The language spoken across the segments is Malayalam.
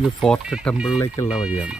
ഇത് ഫോർട്ട് ടെമ്പിളിലേക്കുള്ള വഴിയാണ്.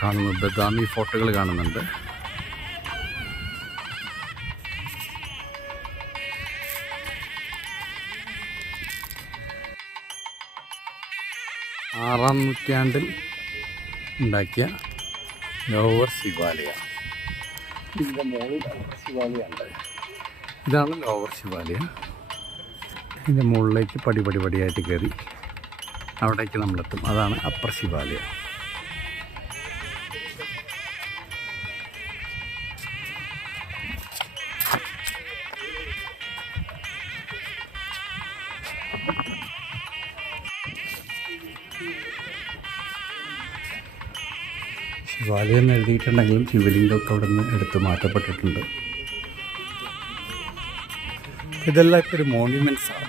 കാണുന്നത് ബദാമി ഫോർട്ടുകൾ കാണുന്നുണ്ട്. ആറാം നൂറ്റാണ്ടിൽ ഉണ്ടാക്കിയ ലോവർ ശിവാലയ. ഇതിൻ്റെ മുകളിൽ ശിവാലയ ഉണ്ട്. ഇതാണ് ലോവർ ശിവാലയ. ഇതിൻ്റെ മുകളിലേക്ക് പടിയായിട്ട് കയറി അവിടേക്ക് നമ്മളെത്തും. അതാണ് അപ്പർ ശിവാലയ. ശിവാലയം എഴുതിയിട്ടുണ്ടെങ്കിലും ശിവലിംഗമൊക്കെ അവിടെ നിന്ന് എടുത്ത് മാറ്റപ്പെട്ടിട്ടുണ്ട്. ഇതെല്ലാം ഇപ്പോൾ ഒരു മോണ്യുമെൻറ്റ്സാണ്,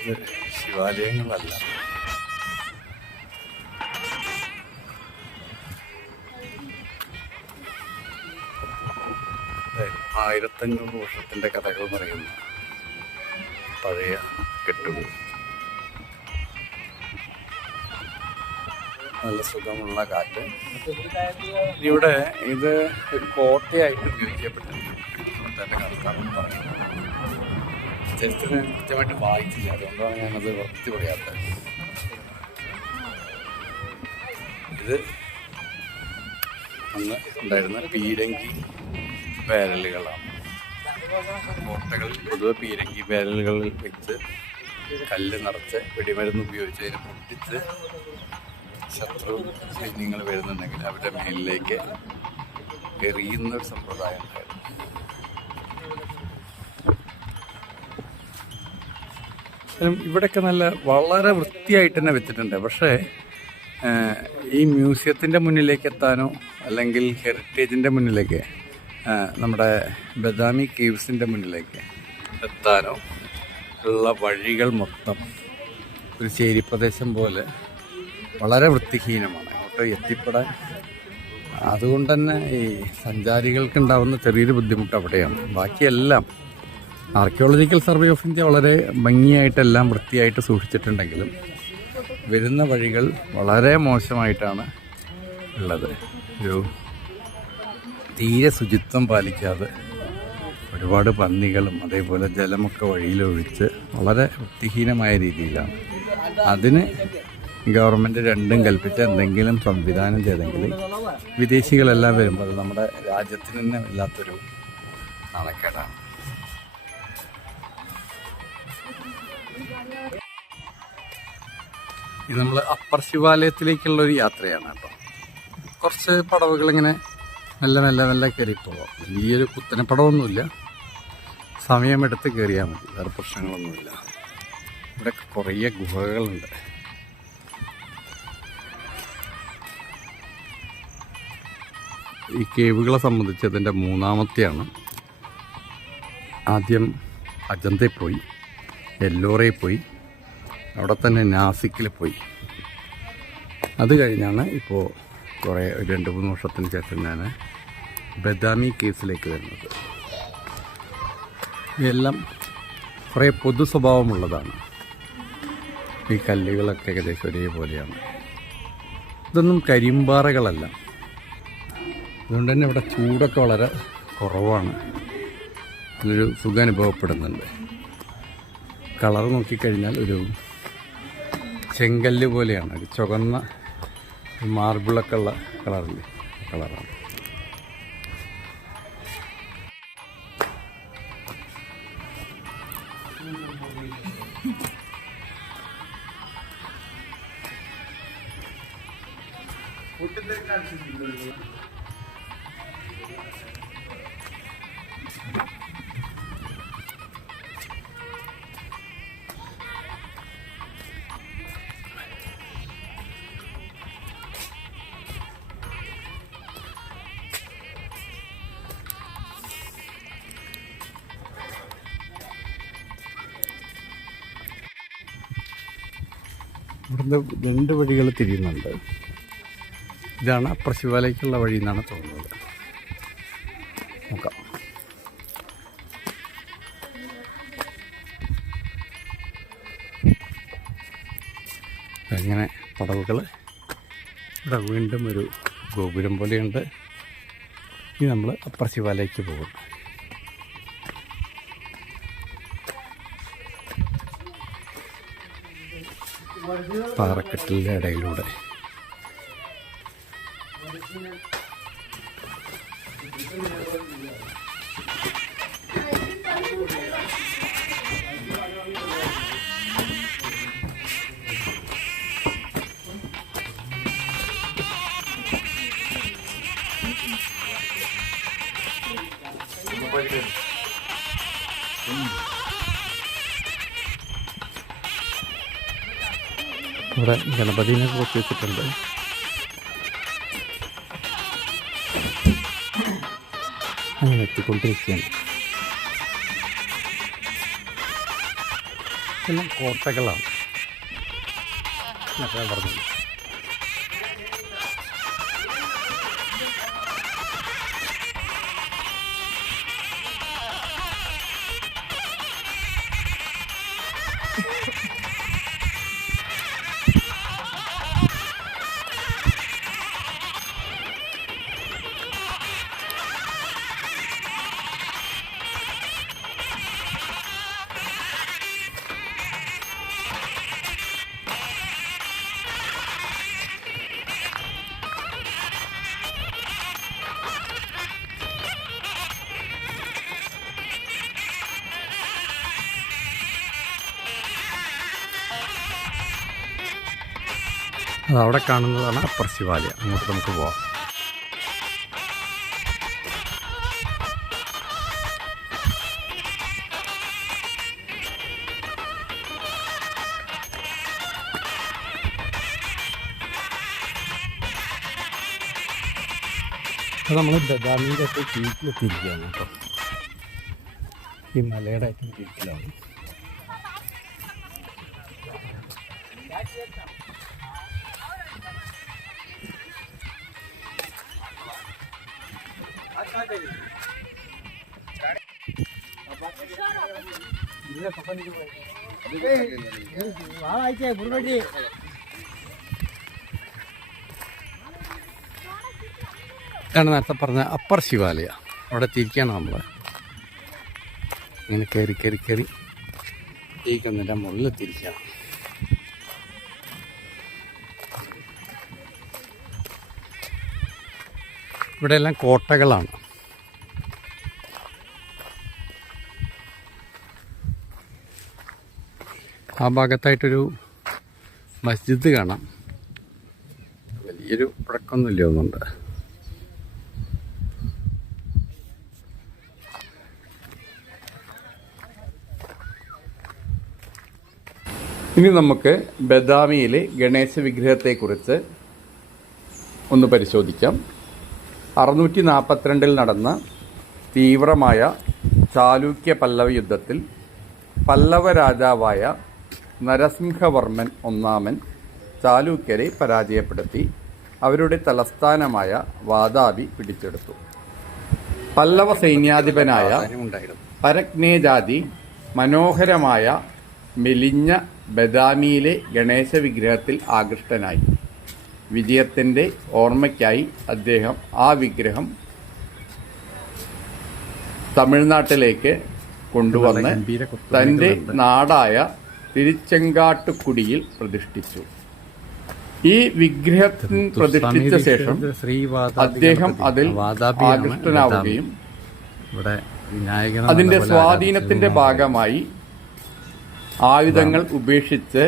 ഇത് ശിവാലയങ്ങളല്ല. അതായത് 1500 വർഷത്തിൻ്റെ കഥകൾ പറയുന്ന പഴയ കെട്ടുകൾ. നല്ല സുഖമുള്ള കാറ്റ്. ഇവിടെ ഇത് ഒരു കോട്ടയായിട്ട് ഉപയോഗിക്കപ്പെട്ടിട്ടുണ്ട്. ചരിത്രം കൃത്യമായിട്ട് വായിച്ചില്ല, അതുകൊണ്ടാണ് ഞാനത് വൃത്തി പറയാത്തത്. ഇത് അന്ന് ഉണ്ടായിരുന്ന പീരങ്കി ബാരലുകളാണ്. കോട്ടകളിൽ പൊതുവെ പീരങ്കി ബാരലുകളിൽ വെച്ച് കല്ല് നിറച്ച് വെടിമരുന്ന് ഉപയോഗിച്ച് അതിനെ പൊട്ടിച്ച് ശത്രു സൈന്യങ്ങൾ വരുന്നുണ്ടെങ്കിൽ അവരുടെ മേലിലേക്ക് എറിയുന്നൊരു സമ്പ്രദായം ഉണ്ടായിരുന്നു. ഇവിടെയൊക്കെ വളരെ വൃത്തിയായിട്ട് തന്നെ വെച്ചിട്ടുണ്ട്. പക്ഷേ ഈ മ്യൂസിയത്തിൻ്റെ മുന്നിലേക്ക് എത്താനോ അല്ലെങ്കിൽ ഹെറിറ്റേജിൻ്റെ മുന്നിലേക്ക്, നമ്മുടെ ബദാമി കേവ്സിൻ്റെ മുന്നിലേക്ക് എത്താനോ ഉള്ള വഴികൾ മൊത്തം ഒരു ചേരി പ്രദേശം പോലെ വളരെ വൃത്തിഹീനമാണ്. അങ്ങോട്ട് എത്തിപ്പെടാൻ അതുകൊണ്ട് തന്നെ ഈ സഞ്ചാരികൾക്കുണ്ടാവുന്ന ചെറിയൊരു ബുദ്ധിമുട്ട് അവിടെയാണ്. ബാക്കിയെല്ലാം ആർക്കിയോളജിക്കൽ സർവേ ഓഫ് ഇന്ത്യ വളരെ ഭംഗിയായിട്ടെല്ലാം വൃത്തിയായിട്ട് സൂക്ഷിച്ചിട്ടുണ്ടെങ്കിലും വരുന്ന വഴികൾ വളരെ മോശമായിട്ടാണ് ഉള്ളത്. ഒരു തീരെ ശുചിത്വം പാലിക്കാതെ ഒരുപാട് പന്നികളും അതേപോലെ ജലമൊക്കെ വഴിയിലൊഴിച്ച് വളരെ വൃത്തിഹീനമായ രീതിയിലാണ്. അതിന് ഗവൺമെൻറ് രണ്ടും കൽപ്പിച്ച് എന്തെങ്കിലും സംവിധാനം ചെയ്തെങ്കിൽ വിദേശികളെല്ലാം വരുമ്പോൾ അത് നമ്മുടെ രാജ്യത്തിന് തന്നെ വല്ലാത്തൊരു നാണക്കേടാണ്. ഇത് നമ്മൾ അപ്പർ ശിവാലയത്തിലേക്കുള്ളൊരു യാത്രയാണ് കേട്ടോ. കുറച്ച് പടവുകളിങ്ങനെ മെല്ലെ കയറി പോവാം. വലിയൊരു കുത്തനെ പടവൊന്നുമില്ല, സമയമെടുത്ത് കയറിയാൽ മതി, വേറെ പ്രശ്നങ്ങളൊന്നുമില്ല. ഇവിടെ കുറേ ഗുഹകളുണ്ട്. ഈ കേവുകളെ സംബന്ധിച്ച് അതിൻ്റെ മൂന്നാമത്തെയാണ്. ആദ്യം അജന്തയിൽ പോയി, എല്ലോറയിൽ പോയി, അവിടെ തന്നെ നാസിക്കിൽ പോയി. അത് കഴിഞ്ഞാണ് ഇപ്പോൾ കുറേ 2-3 വർഷത്തിന് ശേഷം ഞാൻ ബദാമി കേസിലേക്ക് വരുന്നത്. ഇതെല്ലാം കുറേ പൊതു സ്വഭാവമുള്ളതാണ്. ഈ കല്ലുകളൊക്കെ ഏകദേശം ഒരേപോലെയാണ്. ഇതൊന്നും കരിമ്പാറകളല്ല. അതുകൊണ്ട് തന്നെ ഇവിടെ ചൂടൊക്കെ വളരെ കുറവാണ്. നല്ലൊരു സുഖം അനുഭവപ്പെടുന്നുണ്ട്. കളർ നോക്കിക്കഴിഞ്ഞാൽ ഒരു ചെങ്കല്ല് പോലെയാണ്, ഒരു ചുവന്ന മാർബിളൊക്കെ ഉള്ള കളറില്ലേ, കളറാണ്. ഇവിടുന്ന് 2 വഴികൾ തിരിയുന്നുണ്ട്. ഇതാണ് അപ്പർ ശിവാലയ്ക്കുള്ള വഴി എന്നാണ് തോന്നുന്നത്. നോക്കാം. അങ്ങനെ പടവുകൾ. ഇവിടെ വീണ്ടും ഒരു ഗോപുരം പോലെയുണ്ട്. ഇനി നമ്മൾ അപ്പർ ശിവാലയ്ക്ക് പോകും. പാറക്കെട്ടിൻ്റെ ഇടയിലൂടെ ഇവിടെ ഗണപതിനെ കുറച്ച് വെച്ചിട്ടുണ്ട്. അങ്ങനെ എത്തിക്കൊണ്ടിരിക്കുകയാണ്. എല്ലാം കോട്ടകളാണ് ഞാൻ പറഞ്ഞത്. അതവിടെ കാണുന്നതാണ് അപ്പർ ശിവാലയം. അങ്ങോട്ട് നമുക്ക് പോവാം. അപ്പോൾ നമ്മൾ ബദാമിൻ്റെ ഒക്കെ പീക്കിലെത്തിയിരിക്കുകയാണ് കേട്ടോ. ഈ മലയുടെ ഏറ്റവും പീക്കിലാണ്. ഇതാണ് നേരത്തെ പറഞ്ഞ അപ്പർ ശിവാലയ. അവിടെ തിരിക്കുകയാണ് നമ്മൾ. ഇങ്ങനെ കയറി ഈ കുന്നിൻ്റെ മുകളിലെത്തിയിരിക്കുകയാണ്. ഇവിടെ എല്ലാം കോട്ടകളാണ്. ആ ഭാഗത്തായിട്ടൊരു മസ്ജിദ് കാണാം. വലിയൊരു പഴക്കമൊന്നുമില്ല ഒന്നുണ്ട്. ഇനി നമുക്ക് ബദാമിയിലെ ഗണേശ വിഗ്രഹത്തെക്കുറിച്ച് ഒന്ന് പരിശോധിക്കാം. 642 നടന്ന തീവ്രമായ ചാലൂക്യ പല്ലവ യുദ്ധത്തിൽ പല്ലവ രാജാവായ നരസിംഹവർമ്മൻ ഒന്നാമൻ ചാലൂക്യരെ പരാജയപ്പെടുത്തി അവരുടെ തലസ്ഥാനമായ വാതാപി പിടിച്ചെടുത്തു. പല്ലവ സൈന്യാധിപനായ പരഗ്നേജാതി മനോഹരമായ മെലിഞ്ഞ ബദാമിയിലെ ഗണേശ വിഗ്രഹത്തിൽ ആകൃഷ്ടനായി. വിജയത്തിൻ്റെ ഓർമ്മയ്ക്കായി അദ്ദേഹം ആ വിഗ്രഹം തമിഴ്നാട്ടിലേക്ക് കൊണ്ടുവന്ന് തൻ്റെ നാടായ തിരുച്ചെങ്കാട്ടുകുടിയിൽ പ്രതിഷ്ഠിച്ചു. ഈ വിഗ്രഹത്തിൽ പ്രതിഷ്ഠിച്ച ശേഷം അദ്ദേഹം അതിൽ ആകൃഷ്ടനാവുകയും അതിൻ്റെ സ്വാധീനത്തിൻ്റെ ഭാഗമായി ആയുധങ്ങൾ ഉപേക്ഷിച്ച്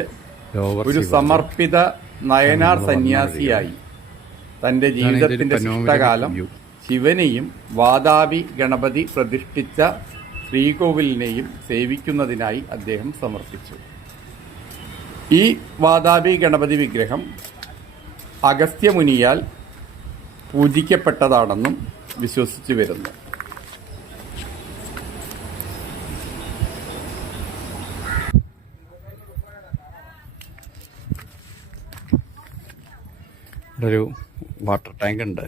ഒരു സമർപ്പിത നയനാർ സന്യാസിയായി തൻ്റെ ജീവിതത്തിൻ്റെ ശിഷ്ടകാലം ശിവനെയും വാതാപി ഗണപതി പ്രതിഷ്ഠിച്ച ശ്രീകോവിലിനെയും സേവിക്കുന്നതിനായി അദ്ദേഹം സമർപ്പിച്ചു. ഈ വാതാപി ഗണപതി വിഗ്രഹം അഗസ്ത്യമുനിയാൽ പൂജിക്കപ്പെട്ടതാണെന്നും വിശ്വസിച്ചു വരുന്നു. ഒരു വാട്ടർ ടാങ്ക് ഉണ്ട്.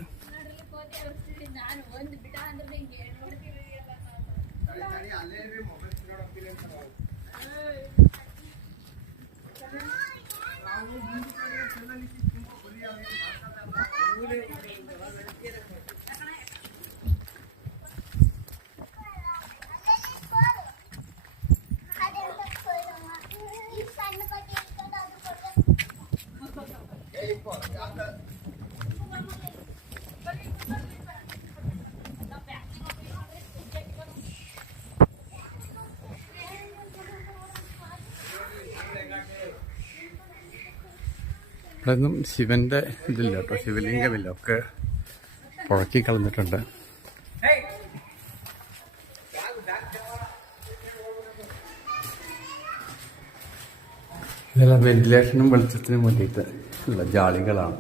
ഇവിടെ ഒന്നും ശിവന്റെ ഇതില്ല കേട്ടോ, ശിവലിംഗമില്ല, ഒക്കെ പുഴക്കി കളഞ്ഞിട്ടുണ്ട്. ഇതെല്ലാം വെന്റിലേഷനും വെളിച്ചത്തിനും വേണ്ടിയിട്ട് ഉള്ള ജാളികളാണ്.